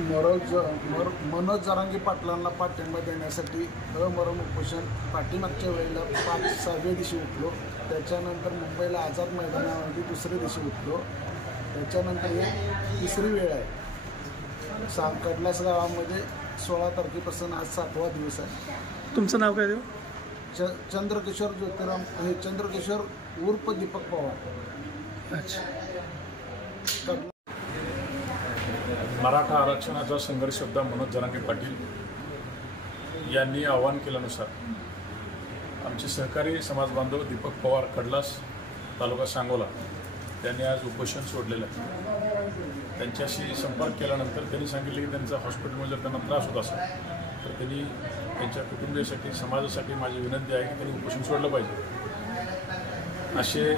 मनोज जरांगे पाटलांना पाठिंबा देण्यासाठी अमरण उपोषण पाठीमागच्या वेळेला 5-6व्या दिवशी उठलो. त्याच्यानंतर मुंबईला आझाद मैदानामध्ये दुसऱ्या दिवशी उठलो. त्याच्यानंतर ही तिसरी वेळ आहे. कडलास गावामध्ये 16 तारखेपासून आज 7वा दिवस आहे. तुमचं नाव काय देऊ? चंद्रकिशोर ज्योतिराम हे चंद्रकिशोर उर्फ दीपक पवार. अच्छा. मराठा आरक्षणाचा संघर्ष योद्धा मनोज जरांगे पाटील यांनी आवाहन केल्यानुसार आमचे सहकारी समाज बांधव दीपक पवार कडलास तालुका सांगोला त्यांनी आज उपोषण सोडलेलं आहे. त्यांच्याशी संपर्क केल्यानंतर त्यांनी सांगितले की त्यांचा हॉस्पिटलमध्ये जर त्यांना त्रास होत असेल तर त्यांनी त्यांच्या कुटुंबियासाठी समाजासाठी माझी विनंती आहे की त्यांनी उपोषण सोडलं पाहिजे. असे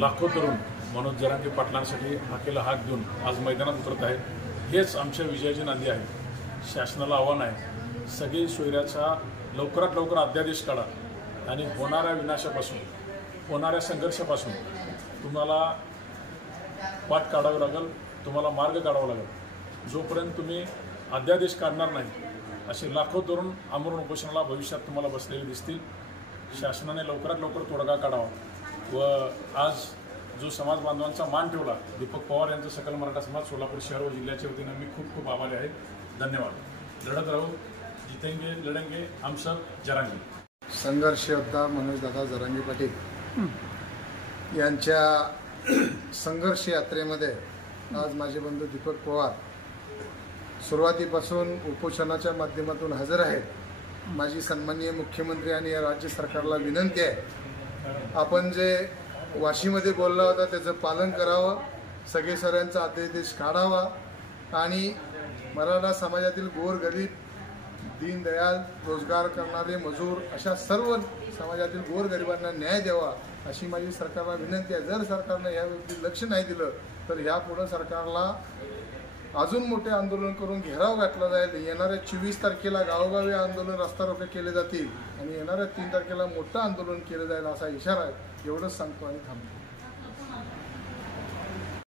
लाखो तरुण मनोज जरांगे पाटलांसाठी हाकेला हाक देऊन आज मैदानात उतरत आहेत. हेच आमच्या विजयाची नांदी आहे. शासनाला आव्हान आहे, सगळी सोयऱ्याचा लवकरात लवकर अध्यादेश काढा आणि होणाऱ्या विनाशापासून होणाऱ्या संघर्षापासून तुम्हाला वाट काढावी लागेल, तुम्हाला मार्ग काढावा लागेल. जोपर्यंत तुम्ही अध्यादेश काढणार नाही असे लाखो तरुण आमरण उपोषणाला भविष्यात तुम्हाला बसलेले दिसतील. शासनाने लवकरात लवकर तोडगा काढावा व आज जो समाज बांधवांचा मान ठेवला दीपक पवार यांचं सकल मराठा समाज सोलापूर शहर व जिल्ह्याच्या वतीनं मी खूप खूप आभारी आहे. धन्यवाद. लढत राहू, जितेंगे लढेंगे हम सब जरांगे. संघर्ष योद्धा मनोज दादा जरांगे पाटील यांच्या संघर्ष यात्रेमध्ये आज माझे बंधू दीपक पवार सुरुवातीपासून उपोषणाच्या माध्यमातून हजर आहेत. माझी सन्माननीय मुख्यमंत्री आणि या राज्य सरकारला विनंती आहे, आपण जे वाशीमध्ये बोलला होता त्याचं पालन करावं, सगळे सगळ्यांचा अध्यादेश काढावा आणि मराठा समाजातील गोरगरीब, दीनदयाल, रोजगार करणारे मजूर अशा सर्व समाजातील गोरगरिबांना न्याय द्यावा अशी माझी सरकारला विनंती आहे. जर सरकारनं यावरती लक्ष नाही दिलं तर ह्यापुढं सरकारला अजून मोठे आंदोलन करून घेराव घातला जाईल. येणाऱ्या 24 तारखेला गावोगावी आंदोलन, रस्ता रोके केले जातील आणि येणाऱ्या 3 तारखेला मोठं आंदोलन केलं जाईल असा इशारा आहे. एवढंच सांगतो आणि थांबतो.